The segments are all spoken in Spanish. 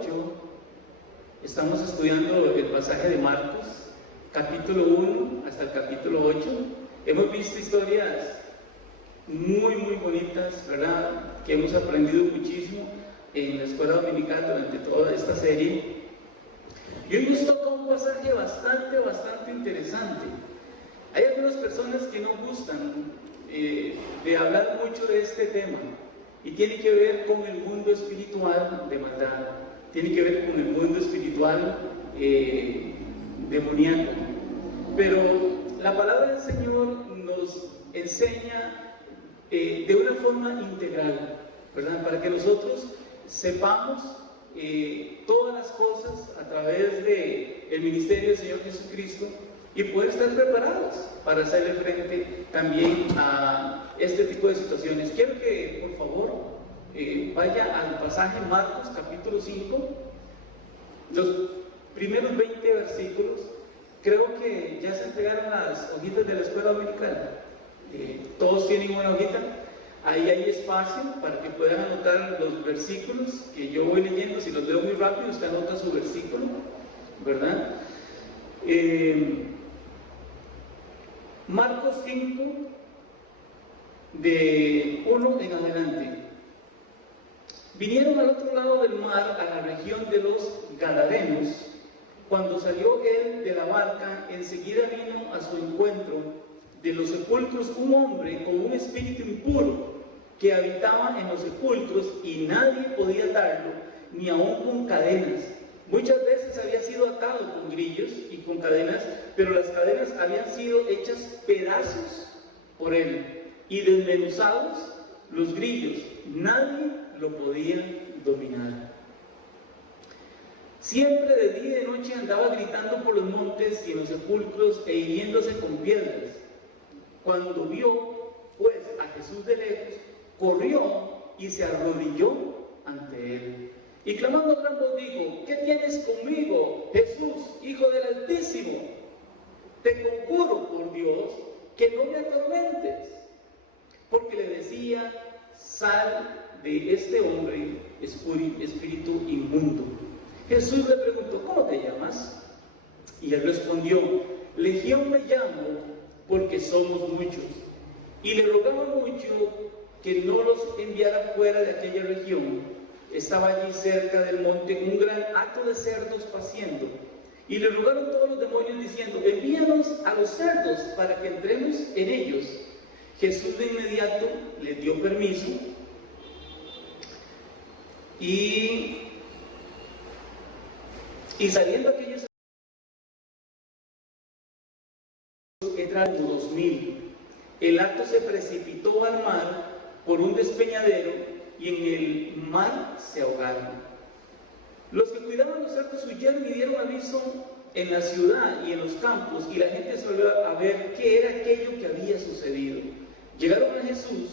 8 estamos estudiando el pasaje de Marcos, capítulo 1 hasta el capítulo 8. Hemos visto historias muy bonitas, ¿verdad?, que hemos aprendido muchísimo en la escuela dominical durante toda esta serie. Y hoy nos toca un pasaje bastante interesante. Hay algunas personas que no gustan de hablar mucho de este tema, y tiene que ver con el mundo espiritual de maldad, tiene que ver con el mundo espiritual demoníaco. Pero la palabra del Señor nos enseña de una forma integral, ¿verdad?, para que nosotros sepamos todas las cosas a través del ministerio del Señor Jesucristo y poder estar preparados para hacerle frente también a este tipo de situaciones. Quiero que, por favor, vaya al pasaje Marcos capítulo 5, los primeros 20 versículos. Creo que ya se entregaron las hojitas de la escuela dominical. Todos tienen una hojita. Ahí hay espacio para que puedan anotar los versículos que yo voy leyendo. Si los leo muy rápido, usted anota su versículo, ¿verdad? Marcos 5, de 1 en adelante. Vinieron al otro lado del mar, a la región de los Gadarenos. Cuando salió él de la barca, enseguida vino a su encuentro de los sepulcros un hombre con un espíritu impuro que habitaba en los sepulcros, y nadie podía atarlo, ni aun con cadenas. Muchas veces había sido atado con grillos y con cadenas, pero las cadenas habían sido hechas pedazos por él, y desmenuzados los grillos. Nadie lo podía dominar. Siempre de día y de noche andaba gritando por los montes y en los sepulcros e hiriéndose con piedras. Cuando vio, pues, a Jesús de lejos, corrió y se arrodilló ante él. Y clamando a gran voz dijo: ¿qué tienes conmigo, Jesús, Hijo del Altísimo? Te conjuro por Dios que no me atormentes. Porque le decía: sal de este hombre, espíritu inmundo. Jesús le preguntó: ¿cómo te llamas? Y él respondió: Legión me llamo, porque somos muchos. Y le rogaba mucho que no los enviara fuera de aquella región. Estaba allí cerca del monte un gran hato de cerdos paciendo. Y le rogaron todos los demonios diciendo: envíanos a los cerdos para que entremos en ellos. Jesús de inmediato le dio permiso, y saliendo aquellos entraron 2000. El hato se precipitó al mar por un despeñadero, y en el mar se ahogaron. Los que cuidaban los cerdos huyeron y dieron aviso en la ciudad y en los campos, y la gente salió a ver qué era aquello que había sucedido. Llegaron a Jesús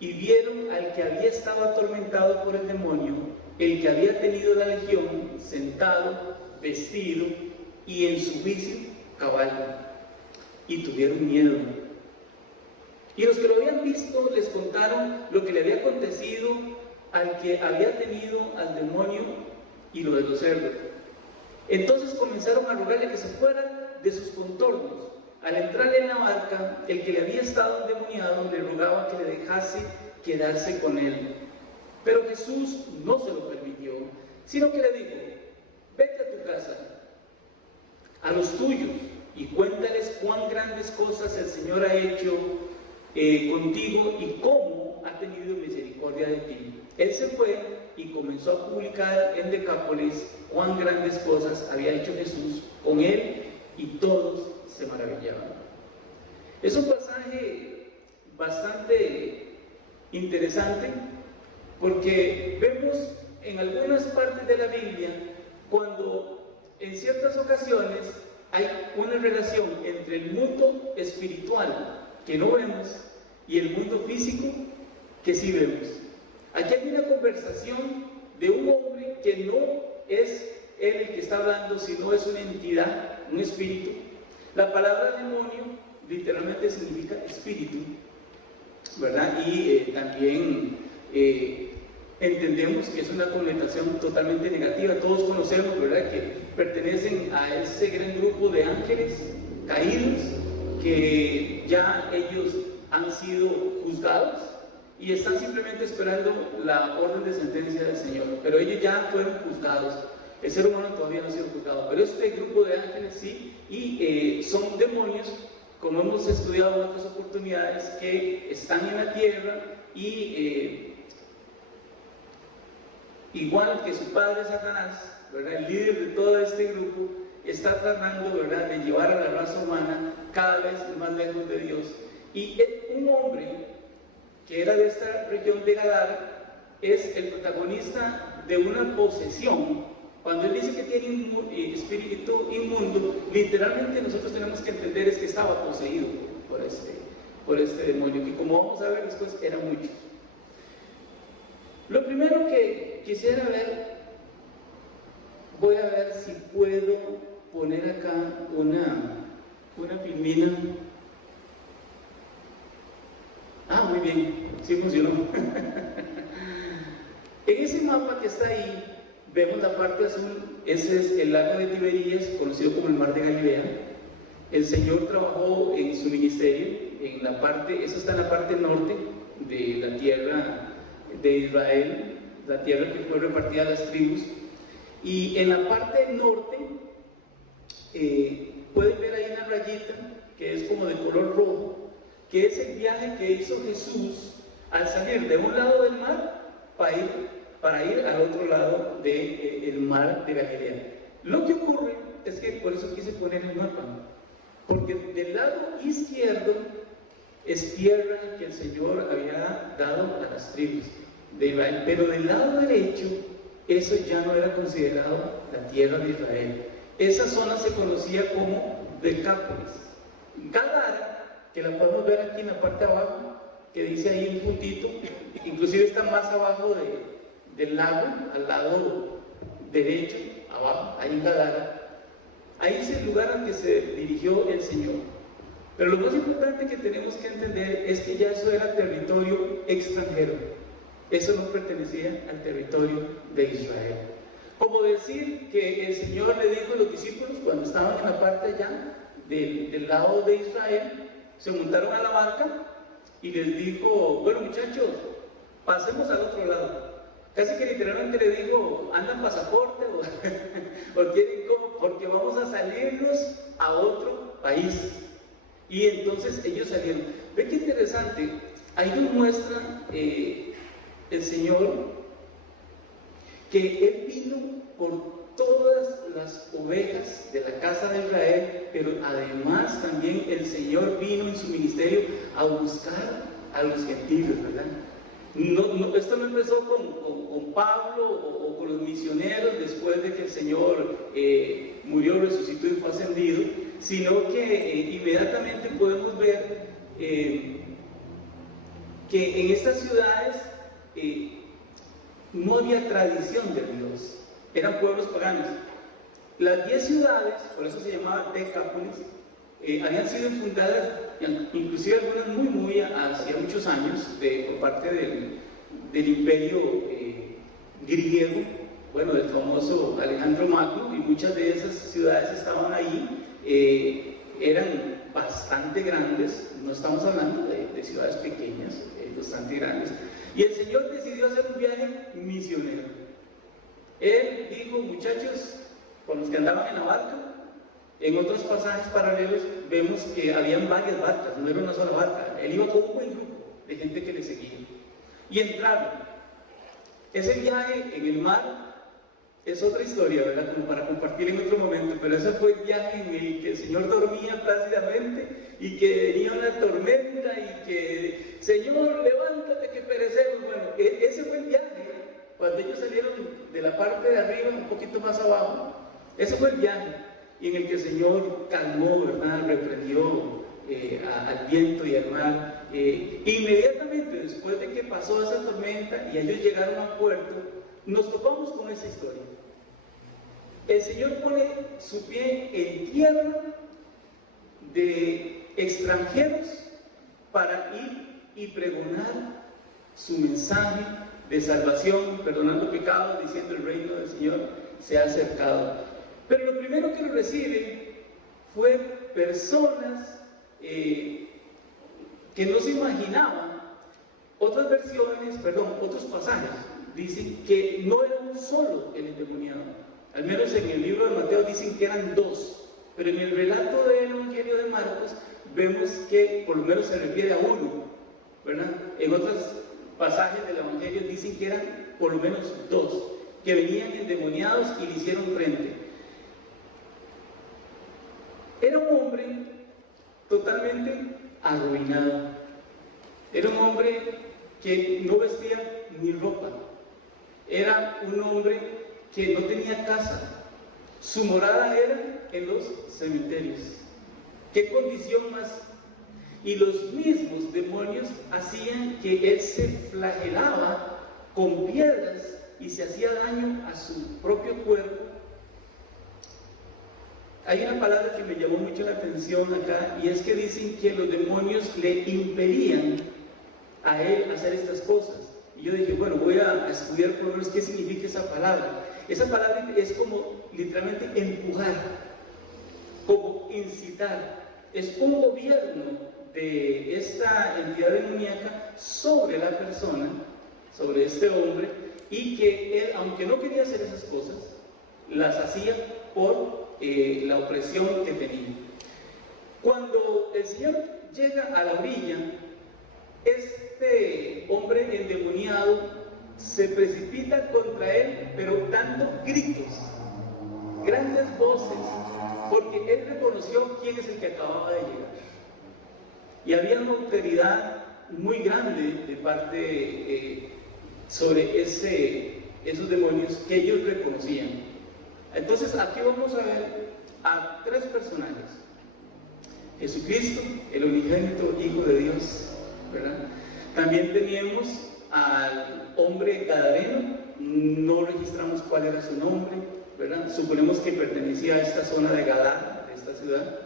y vieron al que había estado atormentado por el demonio, el que había tenido la legión, sentado, vestido y en su juicio caballo, y tuvieron miedo. Y los que lo habían visto les contaron lo que le había acontecido al que había tenido al demonio y lo de los cerdos. Entonces comenzaron a rogarle que se fuera de sus contornos. Al entrar en la barca, el que le había estado endemoniado le rogaba que le dejase quedarse con él. Pero Jesús no se lo permitió, sino que le dijo: vete a tu casa, a los tuyos, y cuéntales cuán grandes cosas el Señor ha hecho contigo y cómo ha tenido misericordia de ti. Él se fue y comenzó a publicar en Decápolis cuán grandes cosas había hecho Jesús con él, y todos se maravillaban. Es un pasaje bastante interesante, porque vemos en algunas partes de la Biblia cuando en ciertas ocasiones hay una relación entre el mundo espiritual que no vemos y el mundo físico que sí vemos. Aquí hay una conversación de un hombre que no es él el que está hablando, sino es una entidad, un espíritu. La palabra demonio literalmente significa espíritu, ¿verdad? Y también entendemos que es una connotación totalmente negativa. Todos conocemos, ¿verdad?, que pertenecen a ese gran grupo de ángeles caídos, que ya ellos han sido juzgados y están simplemente esperando la orden de sentencia del Señor, pero ellos ya fueron juzgados. El ser humano todavía no ha sido juzgado, pero este grupo de ángeles sí, y son demonios, como hemos estudiado en otras oportunidades, que están en la tierra y igual que su padre Satanás, ¿verdad?, el líder de todo este grupo, está tratando, ¿verdad?, de llevar a la raza humana cada vez más lejos de Dios. Y un hombre que era de esta región de Gadara es el protagonista de una posesión. Cuando él dice que tiene un espíritu inmundo, literalmente nosotros tenemos que entender es que estaba poseído por este demonio, que como vamos a ver después era mucho. Lo primero que quisiera ver, voy a ver si puedo poner acá una filmina. Ah, muy bien, sí funcionó. En ese mapa que está ahí, vemos la parte azul, ese es el lago de Tiberías, conocido como el mar de Galilea. El Señor trabajó en su ministerio, en la parte, eso está en la parte norte de la tierra de Israel, la tierra que fue repartida a las tribus. Y en la parte norte, pueden ver ahí una rayita que es como de color rojo, que es el viaje que hizo Jesús al salir de un lado del mar para ir al otro lado del mar de Galilea. Lo que ocurre es que, por eso quise poner el mapa, porque del lado izquierdo es tierra que el Señor había dado a las tribus de Israel, pero del lado derecho, eso ya no era considerado la tierra de Israel. Esa zona se conocía como Decápolis. Gadara, que la podemos ver aquí en la parte de abajo, que dice ahí un puntito, inclusive está más abajo del lago, al lado derecho, abajo, ahí en Gadara. Ahí es el lugar al que se dirigió el Señor. Pero lo más importante que tenemos que entender es que ya eso era territorio extranjero. Eso no pertenecía al territorio de Israel. Como decir que el Señor le dijo a los discípulos cuando estaban en la parte allá del lado de Israel, se montaron a la barca y les dijo: bueno, muchachos, pasemos al otro lado. Casi que literalmente le dijo: ¿andan pasaporte o quieren cómo? Porque vamos a salirnos a otro país. Y entonces ellos salieron. Ve qué interesante, ahí nos muestra el Señor que Él vino por todas las ovejas de la casa de Israel, pero además también el Señor vino en su ministerio a buscar a los gentiles, ¿verdad? Esto no empezó con Pablo o con los misioneros después de que el Señor murió, resucitó y fue ascendido, sino que inmediatamente podemos ver que en estas ciudades no había tradición de Dios, eran pueblos paganos. Las 10 ciudades, por eso se llamaba Decápolis, habían sido fundadas, inclusive algunas muy hacia muchos años, por parte del imperio griego, bueno, del famoso Alejandro Magno, y muchas de esas ciudades estaban ahí, eran bastante grandes, no estamos hablando de ciudades pequeñas, bastante grandes. Y el Señor decidió hacer un viaje misionero. Él dijo: muchachos, con los que andaban en la barca, en otros pasajes paralelos vemos que habían varias barcas, no era una sola barca. Él iba con un buen grupo de gente que le seguía. Y entraron. Ese viaje en el mar es otra historia, ¿verdad? Como para compartir en otro momento, pero ese fue el viaje en el que el Señor dormía plácidamente y que venía una tormenta y que: Señor, levántate que perecemos. Bueno, ese fue el viaje. Cuando ellos salieron de la parte de arriba, un poquito más abajo, ese fue el viaje y en el que el Señor calmó, ¿verdad? Reprendió al viento y al mar. Inmediatamente después de que pasó esa tormenta y ellos llegaron al puerto, nos topamos con esa historia. El Señor pone su pie en tierra de extranjeros para ir y pregonar su mensaje de salvación, perdonando pecados, diciendo el reino del Señor se ha acercado. Pero lo primero que lo reciben fue personas que no se imaginaban. Otras versiones, otros pasajes dicen que no era un solo el endemoniado. Al menos en el libro de Mateo dicen que eran dos, pero en el relato del Evangelio de Marcos vemos que por lo menos se refiere a uno, ¿verdad? En otros pasajes del Evangelio dicen que eran por lo menos dos, que venían endemoniados y le hicieron frente. Era un hombre totalmente arruinado. Era un hombre que no vestía ni ropa. Era un hombre que no tenía casa. Su morada era en los cementerios. ¿Qué condición más? Y los mismos demonios hacían que él se flagelaba con piedras y se hacía daño a su propio cuerpo. Hay una palabra que me llamó mucho la atención acá, y es que dicen que los demonios le impedían a él hacer estas cosas. Y yo dije, bueno, voy a estudiar por lo menos qué significa esa palabra. Esa palabra es como literalmente empujar, como incitar. Es un gobierno de esta entidad demoníaca sobre la persona, sobre este hombre, y que él, aunque no quería hacer esas cosas, las hacía por la opresión que tenía. Cuando el Señor llega a la orilla, este hombre endemoniado se precipita contra él, pero dando gritos, grandes voces, porque él reconoció quién es el que acababa de llegar. Y había una autoridad muy grande de parte sobre esos demonios que ellos reconocían. Entonces aquí vamos a ver a tres personajes: Jesucristo, el unigénito Hijo de Dios, ¿verdad? También teníamos al hombre gadareno, no registramos cuál era su nombre, ¿verdad? Suponemos que pertenecía a esta zona de Gadara, de esta ciudad.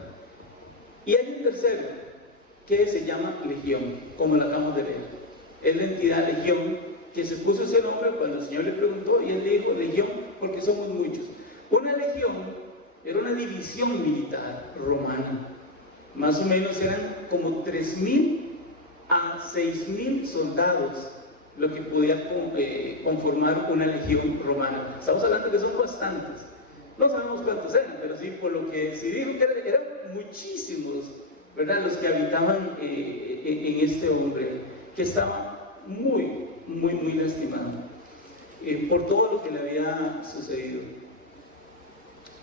Y hay un tercero que se llama Legión, como lo acabamos de leer. Es la entidad Legión, que se puso ese nombre cuando el Señor le preguntó, y él le dijo Legión porque somos muchos. Una legión era una división militar romana. Más o menos eran como 3.000 a 6.000 soldados lo que podía conformar una legión romana. Estamos hablando que son bastantes. No sabemos cuántos eran, pero sí, por lo que se dijo que eran muchísimos, ¿verdad?, los que habitaban en este hombre, que estaba muy, muy, muy lastimado por todo lo que le había sucedido.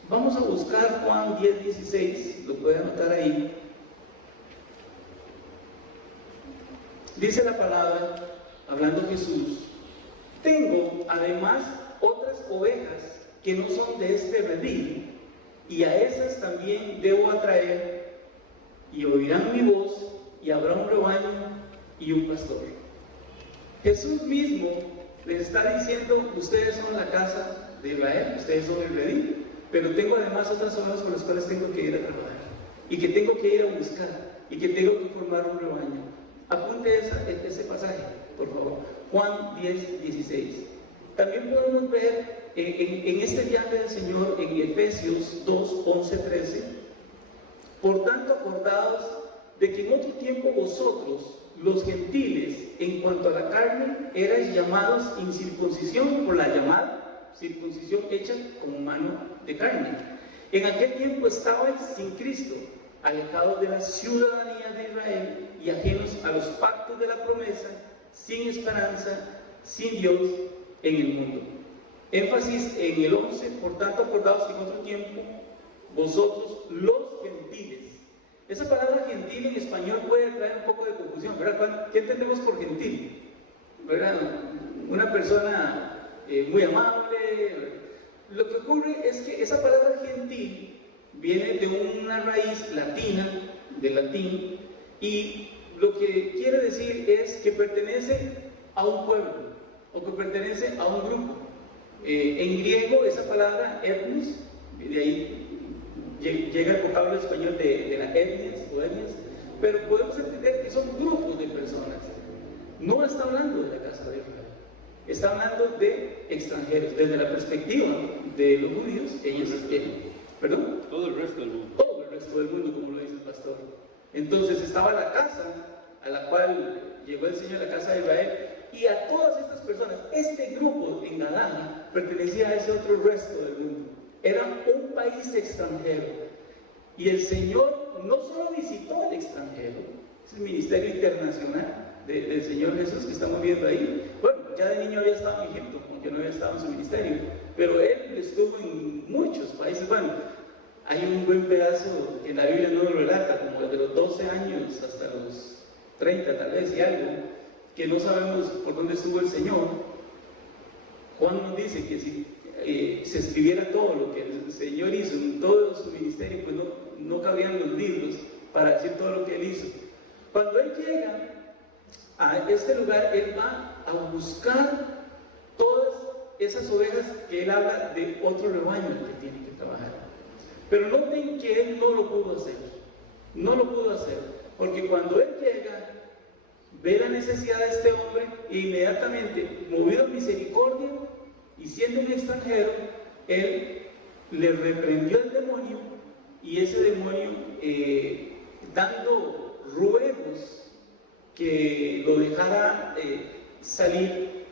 Vamos a buscar Juan 10:16, lo puede anotar ahí. Dice la palabra, hablando Jesús: tengo además otras ovejas que no son de este redil, y a esas también debo atraer, y oirán mi voz, y habrá un rebaño y un pastor. Jesús mismo les está diciendo: ustedes son la casa de Israel, ustedes son el redil, pero tengo además otras ovejas con las cuales tengo que ir a trabajar, y que tengo que ir a buscar, y que tengo que formar un rebaño. Apunte ese pasaje, por favor. Juan 10:16. También podemos ver en este viaje del Señor en Efesios 2:11-13: por tanto, acordaos de que en otro tiempo vosotros, los gentiles, en cuanto a la carne, erais llamados incircuncisión por la llamada circuncisión hecha con mano de carne. En aquel tiempo estabais sin Cristo, alejados de la ciudadanía de Israel y ajenos a los pactos de la promesa, sin esperanza, sin Dios en el mundo. Énfasis en el 11: por tanto, acordaos que en otro tiempo vosotros, los gentiles. Esa palabra gentil en español puede traer un poco de confusión, ¿verdad? ¿Qué entendemos por gentil? ¿Verdad? Una persona muy amable. Lo que ocurre es que esa palabra gentil viene de una raíz latina, del latín, y lo que quiere decir es que pertenece a un pueblo, o que pertenece a un grupo. En griego esa palabra etnos, de ahí llega el vocablo español de las etnias o etnias, pero podemos entender que son grupos de personas. No está hablando de la casa de Israel. Está hablando de extranjeros. Desde la perspectiva de los judíos, ellos ¿perdón? Todo el resto del mundo. Todo el resto del mundo, como lo dice el pastor. Entonces estaba la casa a la cual llegó el Señor, la casa de Israel, y a todas estas personas, este grupo en Gadara pertenecía a ese otro resto del mundo. Era un país extranjero. Y el Señor no solo visitó al extranjero, es el ministerio internacional del Señor Jesús que estamos viendo ahí. Bueno, ya de niño había estado en Egipto, aunque no había estado en su ministerio, pero él estuvo en muchos países. Bueno, hay un buen pedazo que en la Biblia no lo relata, como desde los 12 años hasta los 30 tal vez y algo, que no sabemos por dónde estuvo el Señor. Juan nos dice que si se escribiera todo lo que el Señor hizo en todo su ministerio, pues no cabrían los libros para decir todo lo que él hizo. Cuando él llega a este lugar, él va a buscar todas esas ovejas que él habla de otro rebaño al que tiene que trabajar. Pero noten que él no lo pudo hacer. No lo pudo hacer. Porque cuando él llega, ve la necesidad de este hombre e inmediatamente, movido a misericordia y siendo un extranjero, él le reprendió al demonio y ese demonio, dando ruegos que lo dejara salir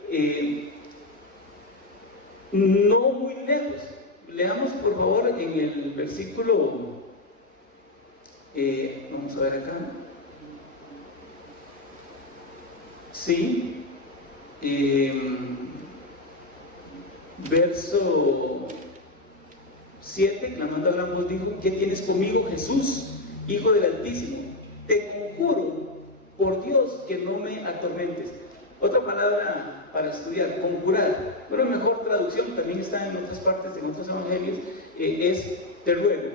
no muy lejos. Leamos por favor en el versículo, vamos a ver acá, sí, verso 7, clamando a gran voz dijo: ¿qué tienes conmigo, Jesús, Hijo del Altísimo? Te conjuro por Dios que no me atormentes. Otra palabra para estudiar, conjurar. Bueno, mejor traducción, también está en otras partes, en otros evangelios, es te ruego.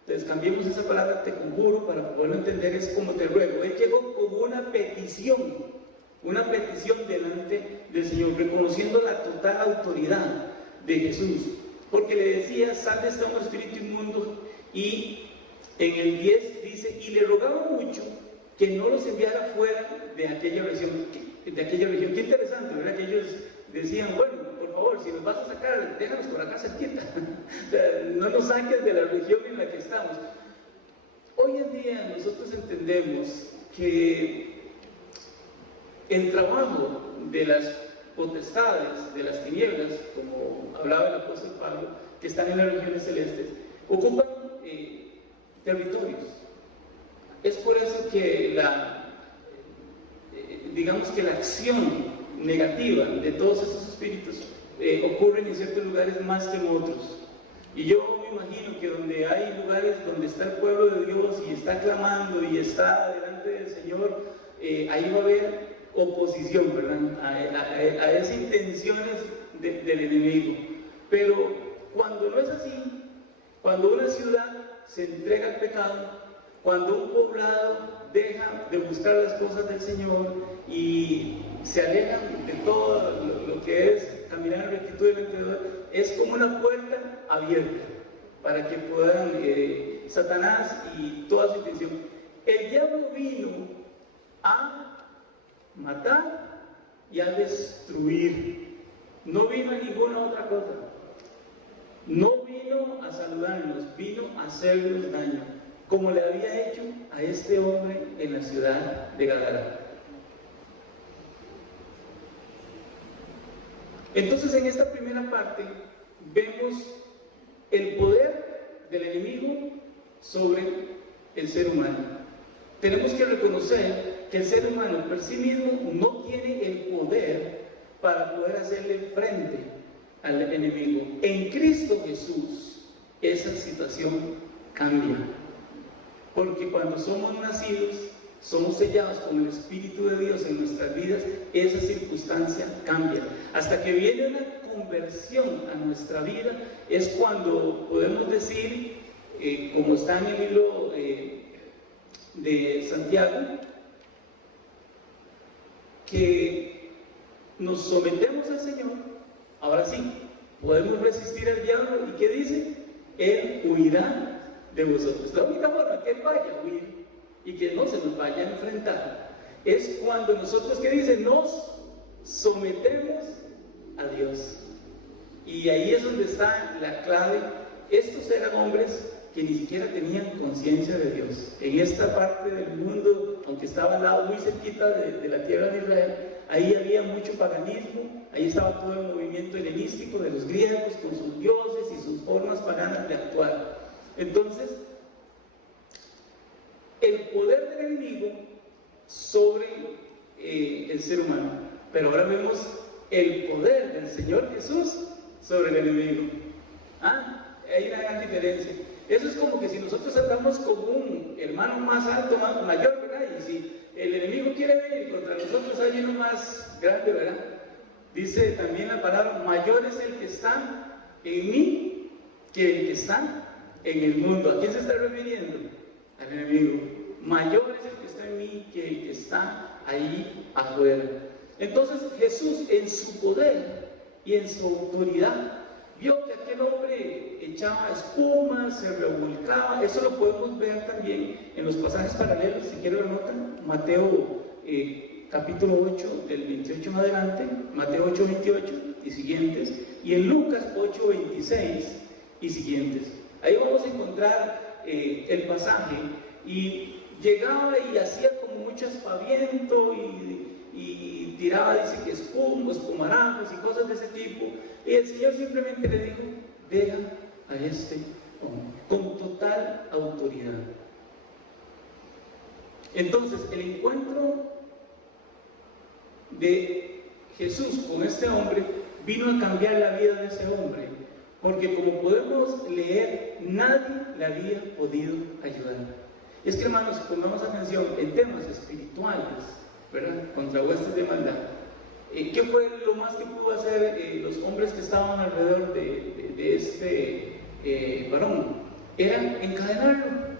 Entonces cambiemos esa palabra, te conjuro, para poderlo entender, es como te ruego. Él llegó con una petición delante del Señor, reconociendo la total autoridad de Jesús, porque le decía: sal de este hombre espíritu inmundo. Y en el 10 dice: y le rogaba mucho que no los enviara fuera de aquella región. Qué interesante, ¿verdad? Que ellos decían: bueno, por favor, si nos vas a sacar, déjanos por acá cerquita. O sea, no nos saques de la región en la que estamos. Hoy en día nosotros entendemos que el trabajo de las potestades, de las tinieblas, como hablaba el apóstol Pablo, que están en las regiones celestes, ocupan territorios. Es por eso que digamos que la acción negativa de todos estos espíritus ocurren en ciertos lugares más que en otros. Y yo me imagino que donde hay lugares donde está el pueblo de Dios y está clamando y está delante del Señor, ahí va a haber oposición, ¿verdad? A esas intenciones del enemigo. Pero cuando no es así, cuando una ciudad se entrega al pecado, cuando un poblado deja de buscar las cosas del Señor y se alejan de todo lo que es caminar en rectitud delante de Dios, es como una puerta abierta para que puedan Satanás y toda su intención. El diablo vino a matar y a destruir. No vino a ninguna otra cosa. No vino a saludarnos, vino a hacernos daño, como le había hecho a este hombre en la ciudad de Gadara. Entonces, en esta primera parte vemos el poder del enemigo sobre el ser humano. Tenemos que reconocer que el ser humano por sí mismo no tiene el poder para poder hacerle frente al enemigo. En Cristo Jesús esa situación cambia, porque cuando somos nacidos, somos sellados con el Espíritu de Dios en nuestras vidas, esa circunstancia cambia. Hasta que viene una conversión a nuestra vida, es cuando podemos decir, como está en el libro de Santiago, que nos sometemos al Señor. Ahora sí, podemos resistir al diablo. ¿Y qué dice? Él huirá de vosotros. La única forma que Él vaya a huir y que no se nos vaya a enfrentar es cuando nosotros, ¿qué dice? Nos sometemos a Dios. Y ahí es donde está la clave. Estos eran hombres que ni siquiera tenían conciencia de Dios. En esta parte del mundo, aunque estaba al lado muy cerquita de la tierra de Israel, ahí había mucho paganismo, ahí estaba todo el movimiento helenístico de los griegos con sus dioses y sus formas paganas de actuar. Entonces, el poder del enemigo sobre el ser humano. Pero ahora vemos el poder del Señor Jesús sobre el enemigo. Hay una gran diferencia. Eso es como que si nosotros andamos con un hermano más alto, más mayor, ¿verdad? Y si el enemigo quiere venir contra nosotros, hay uno más grande, ¿verdad? Dice también la palabra, mayor es el que está en mí que el que está en el mundo. ¿A quién se está refiriendo? Al enemigo. Mayor es el que está en mí que el que está ahí afuera. Entonces Jesús, en su poder y en su autoridad, vio que aquel hombre echaba espuma, se revolcaba. Eso lo podemos ver también en los pasajes paralelos, si quieren lo notan. Mateo capítulo 8, del 28 en adelante, Mateo 8, 28 y siguientes, y en Lucas 8, 26 y siguientes. Ahí vamos a encontrar el pasaje, y llegaba y hacía como mucho aspaviento y tiraba, dice que espumarajos y cosas de ese tipo. Y el Señor simplemente le dijo, deja a este hombre, con total autoridad. Entonces, el encuentro de Jesús con este hombre vino a cambiar la vida de ese hombre, porque como podemos leer, nadie le había podido ayudar. Es que, hermanos, pongamos atención en temas espirituales, ¿verdad? Contra huestes de maldad. ¿Qué fue lo más que pudo hacer los hombres que estaban alrededor de este varón? Era encadenarlo.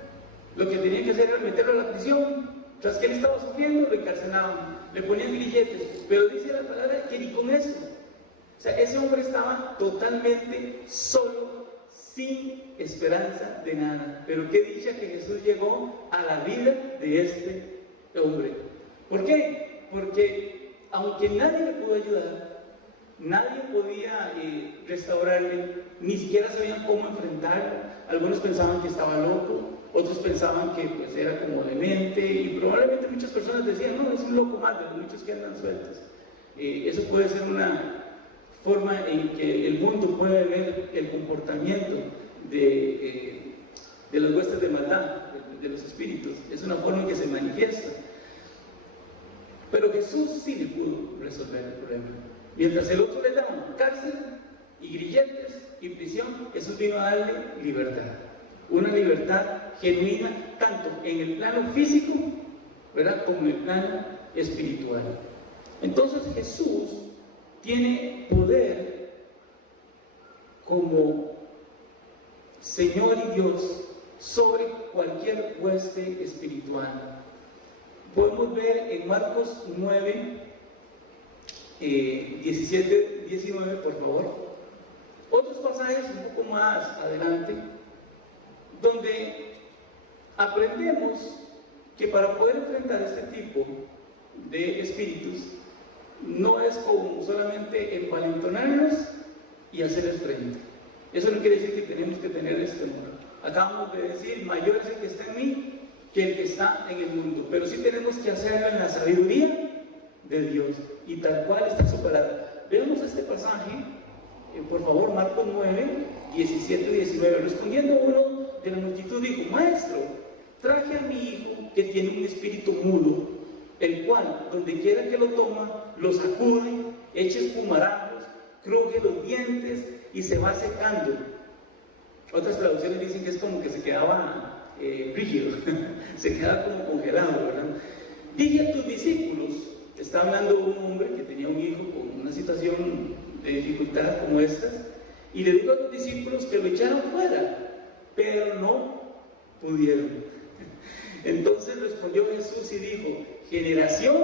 Lo que tenían que hacer era meterlo a la prisión. Tras que él estaba sufriendo, lo encarcelaban, le ponían grilletes. Pero dice la palabra que ni con eso. O sea, ese hombre estaba totalmente solo, sin esperanza de nada. Pero qué dicha que Jesús llegó a la vida de este hombre. ¿Por qué? Porque aunque nadie le pudo ayudar, nadie podía restaurarle, ni siquiera sabían cómo enfrentarlo. Algunos pensaban que estaba loco, otros pensaban que pues era como demente, y probablemente muchas personas decían, no, es un loco más de los muchos que andan sueltos. Eso puede ser una forma en que el mundo puede ver el comportamiento de las huestes de maldad, de los espíritus. Es una forma en que se manifiesta. Pero Jesús sí le pudo resolver el problema. Mientras el otro le daba cárcel y grilletes y prisión, Jesús vino a darle libertad. Una libertad genuina, tanto en el plano físico, ¿verdad?, como en el plano espiritual. Entonces Jesús tiene poder como Señor y Dios sobre cualquier hueste espiritual. Podemos ver en Marcos 9, 17, 19, por favor, otros pasajes un poco más adelante, donde aprendemos que para poder enfrentar este tipo de espíritus, no es con solamente envalentonarnos y hacerles frente. Eso no quiere decir que tenemos que tener este temor. Acabamos de decir, mayor es el que está en mí que el que está en el mundo, pero sí tenemos que hacerlo en la sabiduría de Dios, y tal cual está su palabra. Veamos este pasaje, por favor, Marcos 9, 17 y 19. Respondiendo uno de la multitud dijo, maestro, traje a mi hijo que tiene un espíritu mudo, el cual, donde quiera que lo toma, lo sacude, echa espumarajos, cruje los dientes y se va secando. Otras traducciones dicen que es como que se quedaba rígido, se quedaba como congelado, ¿verdad? Dije a tus discípulos, está hablando un hombre que tenía un hijo con una situación de dificultad como esta, y le dijo a los discípulos que lo echaran fuera, pero no pudieron. Entonces respondió Jesús y dijo, generación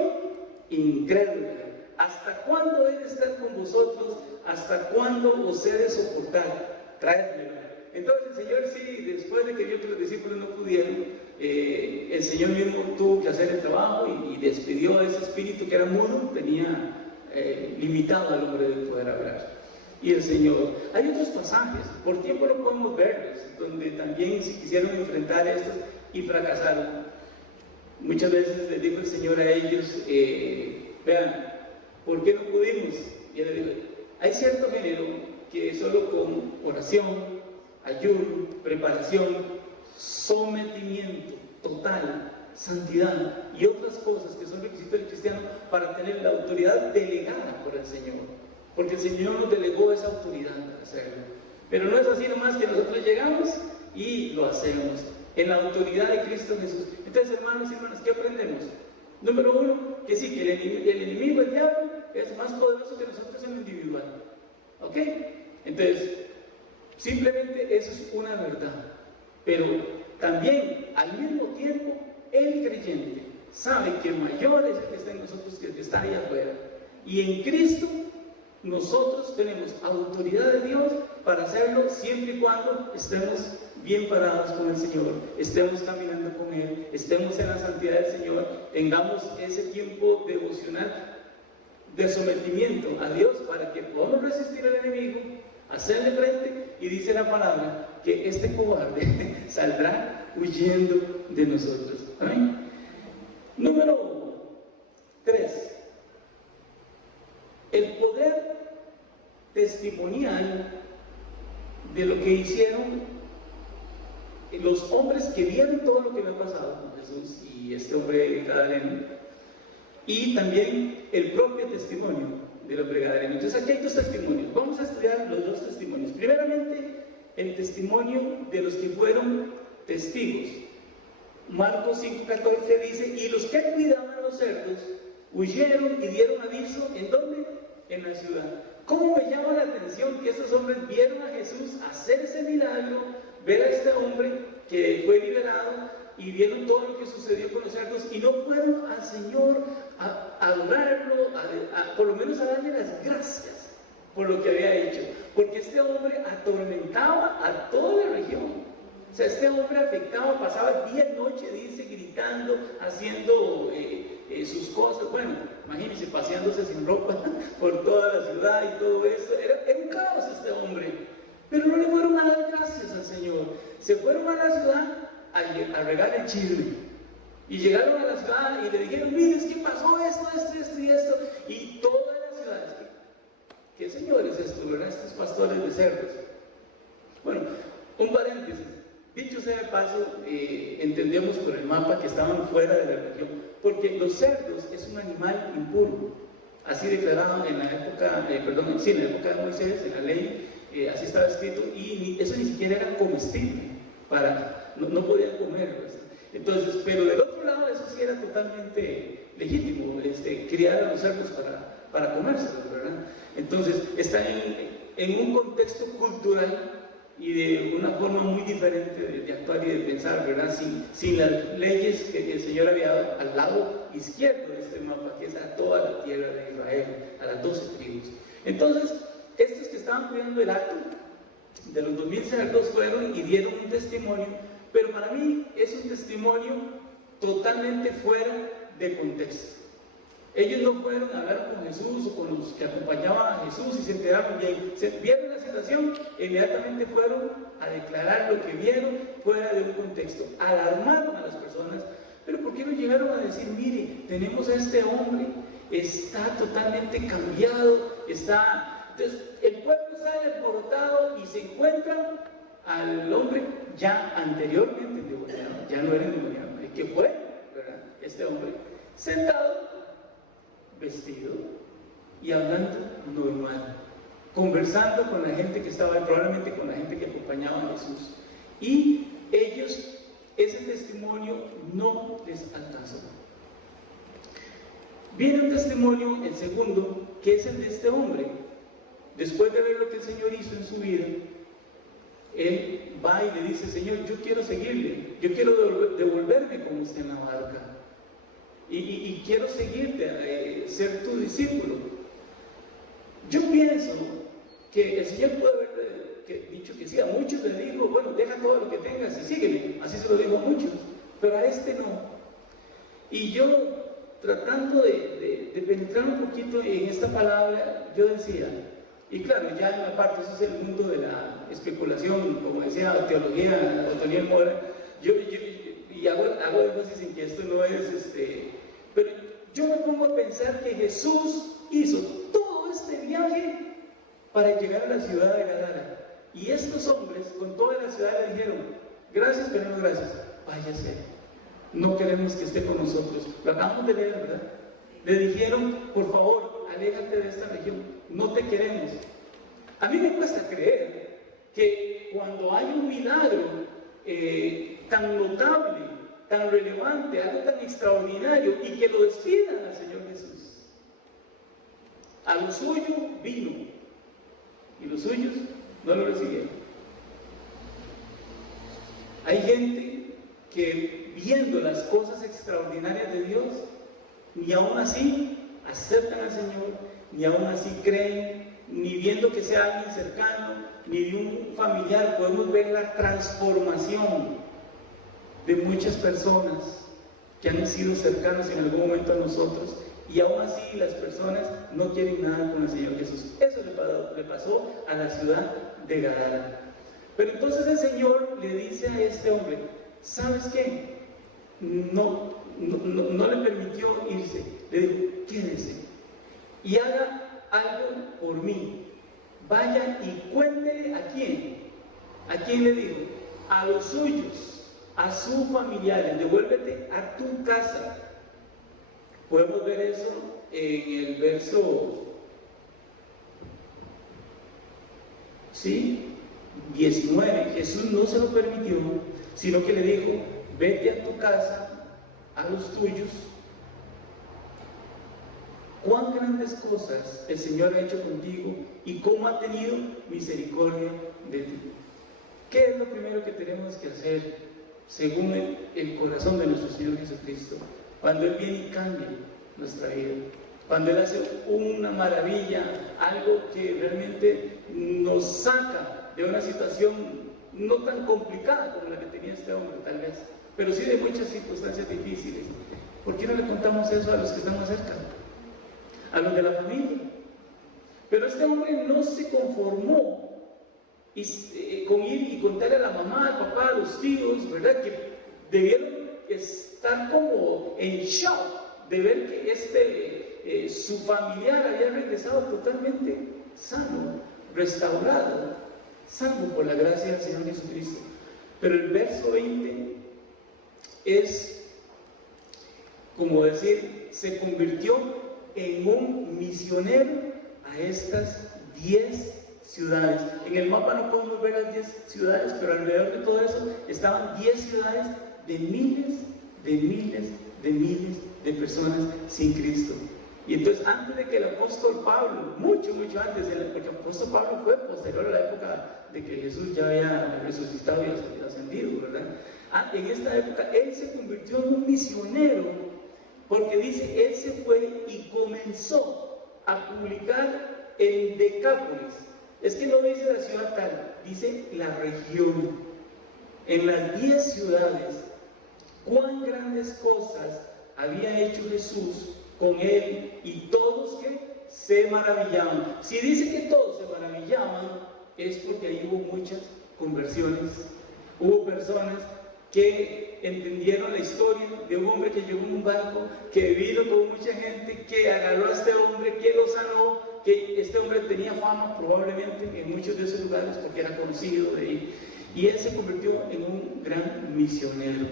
incrédula, ¿hasta cuándo he de estar con vosotros? ¿Hasta cuándo os he de soportar? Traédmelo. Entonces el Señor sí, después de que vio que los discípulos no pudieron, el Señor mismo tuvo que hacer el trabajo y despidió a ese espíritu que era mudo, tenía limitado al hombre de poder hablar. Y el Señor, hay otros pasajes, por tiempo no podemos verlos, donde también se quisieron enfrentar a estos y fracasaron. Muchas veces les dijo el Señor a ellos, vean, ¿por qué no pudimos? Y les digo, hay cierto género que solo con oración, ayuno, preparación, sometimiento total, santidad y otras cosas que son requisitos del cristiano para tener la autoridad delegada por el Señor, porque el Señor nos delegó esa autoridad para hacerlo. Pero no es así nomás que nosotros llegamos y lo hacemos en la autoridad de Cristo Jesús. Entonces, hermanos y hermanas, ¿qué aprendemos? Número uno, que sí, que el enemigo, el diablo, es más poderoso que nosotros en lo individual. ¿Ok? Entonces, simplemente eso es una verdad. Pero también, al mismo tiempo, el creyente sabe que mayor es el que está en nosotros que el que está allá afuera. Y en Cristo, nosotros tenemos autoridad de Dios para hacerlo siempre y cuando estemos bien parados con el Señor, estemos caminando con Él, estemos en la santidad del Señor, tengamos ese tiempo devocional de sometimiento a Dios para que podamos resistir al enemigo, hacerle frente, y dice la palabra que este cobarde saldrá huyendo de nosotros. ¿Amén? Número 3. El poder testimonial de lo que hicieron los hombres que vieron todo lo que había pasado con Jesús y este hombre gadareno, y también el propio testimonio del hombre gadareno. Entonces aquí hay dos testimonios. Vamos a estudiar los dos testimonios. Primeramente, el testimonio de los que fueron testigos. Marcos 5:14 dice, y los que cuidaban los cerdos huyeron y dieron aviso, ¿en dónde? En la ciudad. ¿Cómo me llama la atención que esos hombres vieron a Jesús hacer ese milagro, ver a este hombre que fue liberado y vieron todo lo que sucedió con los cerdos y no fueron al Señor a adorarlo, por lo menos a darle las gracias por lo que había hecho? Porque este hombre atormentaba a toda la región. O sea, este hombre afectaba, pasaba día y noche, dice, gritando, haciendo sus cosas. Bueno, imagínense, paseándose sin ropa por toda la ciudad y todo eso. Era un caos este hombre. Pero no le fueron a dar gracias al Señor. Se fueron a la ciudad a regar el chisme. Y llegaron a la ciudad y le dijeron, mire, es que pasó esto y esto. Y toda la ciudad, ¿qué señor es esto, verdad? Estos pastores de cerdos. Bueno, un paréntesis. Dicho sea de paso, entendemos por el mapa que estaban fuera de la región, porque los cerdos es un animal impuro, así declarado en la época, en la época de Moisés, en la ley, así estaba escrito, y eso ni siquiera era comestible, no podían comerlo. Entonces, pero del otro lado, eso sí era totalmente legítimo, criar a los cerdos para comérselos, ¿verdad? Entonces, está en un contexto cultural y de una forma muy diferente de actuar y de pensar, ¿verdad? Sin las leyes que el Señor había dado al lado izquierdo de este mapa, que es a toda la tierra de Israel, a las 12 tribus. Entonces, estos que estaban cuidando el acto de los 2000 cerdos fueron y dieron un testimonio, pero para mí es un testimonio totalmente fuera de contexto. Ellos no fueron a hablar con Jesús o con los que acompañaban a Jesús y se enteraron bien. Se vieron la situación, inmediatamente fueron a declarar lo que vieron fuera de un contexto. Alarmaron a las personas, pero ¿por qué no llegaron a decir, mire, tenemos a este hombre, está totalmente cambiado, Entonces, el pueblo sale alborotado y se encuentran al hombre ya anteriormente endemoniado, ya no era endemoniado, que fue, ¿verdad? Este hombre, sentado, vestido y hablando normal, conversando con la gente que estaba ahí, probablemente con la gente que acompañaba a Jesús, y ellos ese testimonio no les alcanzó. Viene un testimonio, el segundo, que es el de este hombre. Después de ver lo que el Señor hizo en su vida, él va y le dice, Señor, yo quiero seguirle, yo quiero devolverme con usted en la barca. Y quiero seguirte, ser tu discípulo. Yo pienso que el Señor puede haber dicho que sí, a muchos le dijo, bueno, deja todo lo que tengas y sígueme, así se lo digo a muchos, pero a este no. Y yo tratando de penetrar un poquito en esta palabra, yo decía, y claro, ya en la parte, eso es el mundo de la especulación, como decía la teología de Antonio Mora, y hago énfasis en que esto no es, pero yo me pongo a pensar que Jesús hizo todo este viaje para llegar a la ciudad de Gadara, y estos hombres con toda la ciudad le dijeron, gracias, pero no gracias, váyase, no queremos que esté con nosotros. Lo acabamos de leer, ¿verdad? Le dijeron, por favor, aléjate de esta región, no te queremos. A mí me cuesta creer que cuando hay un milagro tan notable, tan relevante, algo tan extraordinario, y que lo despidan al Señor Jesús, a lo suyo vino, y los suyos no lo recibieron. Hay gente que viendo las cosas extraordinarias de Dios, ni aún así aceptan al Señor, ni aún así creen, ni viendo que sea alguien cercano, ni de un familiar, podemos ver la transformación de muchas personas que han sido cercanas en algún momento a nosotros, y aún así las personas no quieren nada con el Señor Jesús. Eso le pasó a la ciudad de Gadara. Pero entonces el Señor le dice a este hombre, ¿sabes qué? No le permitió irse, le dijo, quédese y haga algo por mí, vaya y cuéntele a quién le dijo, a los suyos, a sus familiares, devuélvete a tu casa. Podemos ver eso en el verso 19. Jesús no se lo permitió, sino que le dijo, vete a tu casa, a los tuyos. Cuán grandes cosas el Señor ha hecho contigo y cómo ha tenido misericordia de ti. ¿Qué es lo primero que tenemos que hacer según el corazón de nuestro Señor Jesucristo? Cuando Él viene y cambia nuestra vida, cuando Él hace una maravilla, algo que realmente nos saca de una situación no tan complicada como la que tenía este hombre tal vez, pero sí de muchas circunstancias difíciles. ¿Por qué no le contamos eso a los que estamos cerca? A los de la familia. Pero este hombre no se conformó con ir y contarle a la mamá, al papá, a los tíos, ¿verdad? Que debieron estar como en shock de ver que su familiar había regresado totalmente sano, restaurado, salvo por la gracia del Señor Jesucristo. Pero el verso 20 es como decir, se convirtió en un misionero a estas 10 ciudades. En el mapa no podemos ver las 10 ciudades, pero alrededor de todo eso estaban 10 ciudades de miles de personas sin Cristo. Y entonces, antes de que el apóstol Pablo, mucho antes, porque el apóstol Pablo fue posterior a la época de que Jesús ya había resucitado y ascendido, ¿verdad? En esta época, él se convirtió en un misionero, porque dice, él se fue y comenzó a publicar en Decápolis. Es que no dice la ciudad tal, dice la región. En las 10 ciudades, cuán grandes cosas había hecho Jesús con él, y todos que se maravillaban. Si dice que todos se maravillaban, es porque ahí hubo muchas conversiones. Hubo personas que entendieron la historia de un hombre que llegó en un barco, que vino con mucha gente, que agarró a este hombre, que lo sanó, que este hombre tenía fama probablemente en muchos de esos lugares porque era conocido de ahí, y él se convirtió en un gran misionero.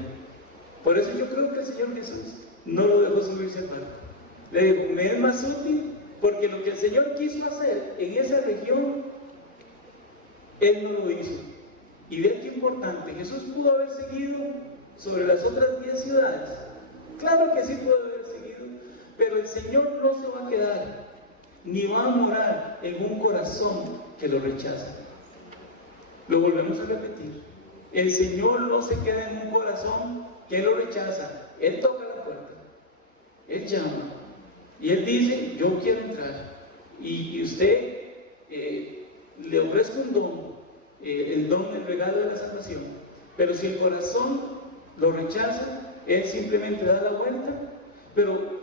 Por eso yo creo que el Señor Jesús no lo dejó subirse al barco. Le dijo, me es más útil, porque lo que el Señor quiso hacer en esa región, Él no lo hizo. Y vean qué importante, Jesús pudo haber seguido sobre las otras 10 ciudades. Claro que sí pudo haber seguido, pero el Señor no se va a quedar, ni va a morar en un corazón que lo rechaza. Lo volvemos a repetir. El Señor no se queda en un corazón que lo rechaza. Él toca la puerta, Él llama, y Él dice, yo quiero entrar. Y usted le ofrezco un don, el don, el regalo de la salvación. Pero si el corazón lo rechaza, Él simplemente da la vuelta. Pero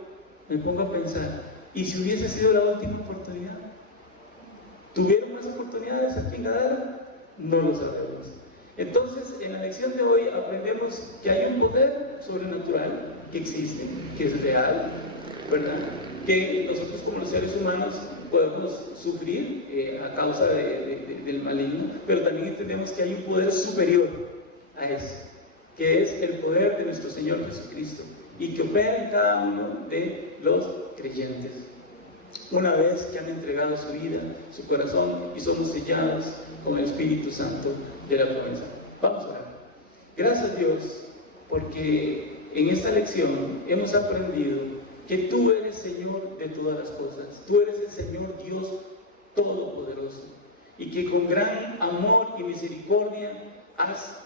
me pongo a pensar, ¿y si hubiese sido la última oportunidad? ¿Tuvieron más oportunidades aquí en Gadara? No lo sabemos. Entonces, en la lección de hoy aprendemos que hay un poder sobrenatural que existe, que es real, ¿verdad? Que nosotros como los seres humanos podemos sufrir a causa del maligno, pero también entendemos que hay un poder superior a eso, que es el poder de nuestro Señor Jesucristo y que opera en cada uno de los creyentes. Una vez que han entregado su vida, su corazón y somos sellados con el Espíritu Santo de la promesa. Vamos a orar. Gracias, Dios, porque en esta lección hemos aprendido que tú eres Señor de todas las cosas. Tú eres el Señor Dios Todopoderoso y que con gran amor y misericordia has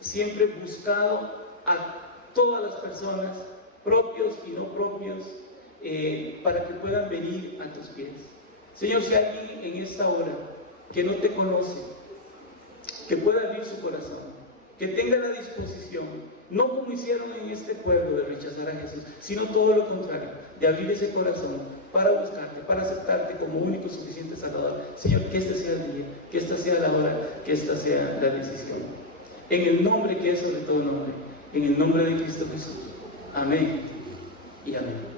siempre buscado a todas las personas, propios y no propios, para que puedan venir a tus pies. Señor, si hay alguien en esta hora que no te conoce, que pueda abrir su corazón, que tenga la disposición, no como hicieron en este pueblo de rechazar a Jesús, sino todo lo contrario, de abrir ese corazón para buscarte, para aceptarte como único suficiente Salvador. Señor, que este sea el día, que esta sea la hora, que esta sea la decisión. En el nombre que es sobre todo nombre, en el nombre de Cristo Jesús. Amén y amén.